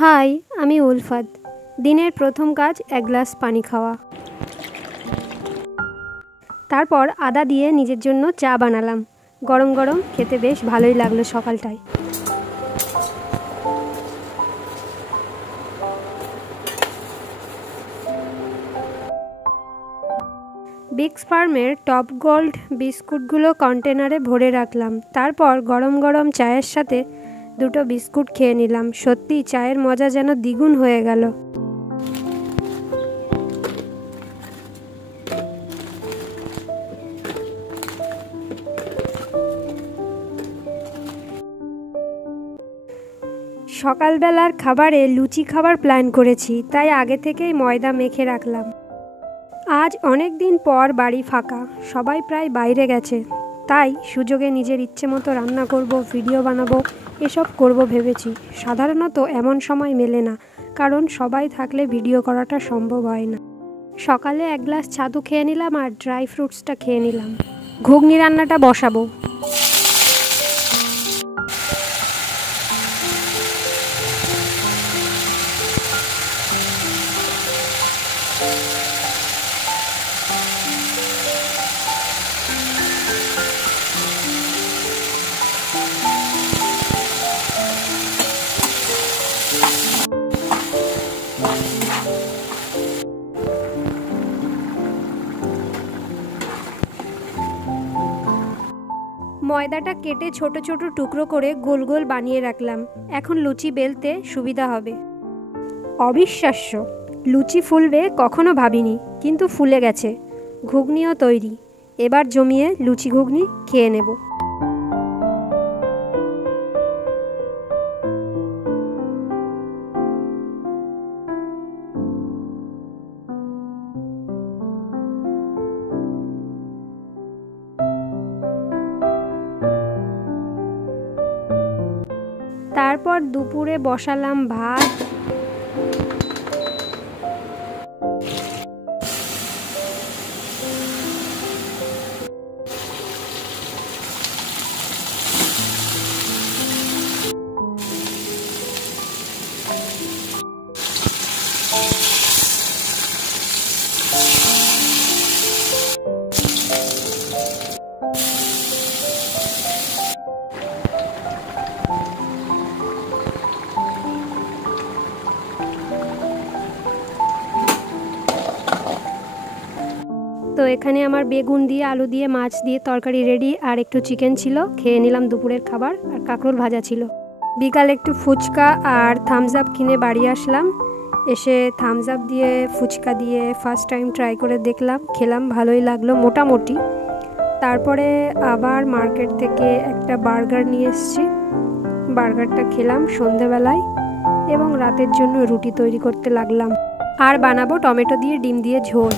High, আমি উলফাত। দিনের প্রথম কাজ এক গ্লাস পানি খাওয়া, তারপর আদা দিয়ে নিজের জন্য চা বানালাম। গরম গরম খেতে বেশ ভালোই লাগলো সকালটায়। বিগস ফার্মের টপ গোল্ড বিস্কুটগুলো কন্টেনারে ভরে রাখলাম। তারপর গরম গরম চায়ের সাথে দুটো বিস্কুট খেয়ে নিলাম। সত্যি চায়ের মজা যেন দ্বিগুণ হয়ে গেল। সকালবেলার খাবারে লুচি খাবার প্ল্যান করেছি, তাই আগে থেকেই ময়দা মেখে রাখলাম। আজ অনেক দিন পর বাড়ি ফাঁকা, সবাই প্রায় বাইরে গেছে, তাই সুযোগে নিজের ইচ্ছে মতো রান্না করব, ভিডিও বানাবো, এসব করব ভেবেছি। সাধারণত এমন সময় মেলে না, কারণ সবাই থাকলে ভিডিও করাটা সম্ভব হয় না। সকালে এক গ্লাস ছাতু খেয়ে নিলাম আর ড্রাই ফ্রুটসটা খেয়ে নিলাম। ঘুগনি রান্নাটা বসাবো। ময়দাটা কেটে ছোট ছোট টুকরো করে গোল গোল বানিয়ে রাখলাম। এখন লুচি বেলতে সুবিধা হবে। অবিশ্বাস্য, লুচি ফুলবে কখনো ভাবিনি, কিন্তু ফুলে গেছে। ঘুগনিও তৈরি। এবার জমিয়ে লুচি ঘুগনি খেয়ে নেব। তারপর দুপুরে বসালাম ভাত। তো এখানে আমার বেগুন দিয়ে, আলু দিয়ে, মাছ দিয়ে তরকারি রেডি, আর একটু চিকেন ছিল। খেয়ে নিলাম দুপুরের খাবার। আর কাঁকরোল ভাজা ছিল। বিকালে একটু ফুচকা আর থামস আপ কিনে বাড়ি আসলাম। এসে থামস আপ দিয়ে, ফুচকা দিয়ে ফার্স্ট টাইম ট্রাই করে দেখলাম, খেলাম, ভালোই লাগলো মোটামুটি। তারপরে আবার মার্কেট থেকে একটা বার্গার নিয়ে এসেছি। বার্গারটা খেলাম সন্ধেবেলায়, এবং রাতের জন্য রুটি তৈরি করতে লাগলাম। আর বানাবো টমেটো দিয়ে ডিম দিয়ে ঝোল।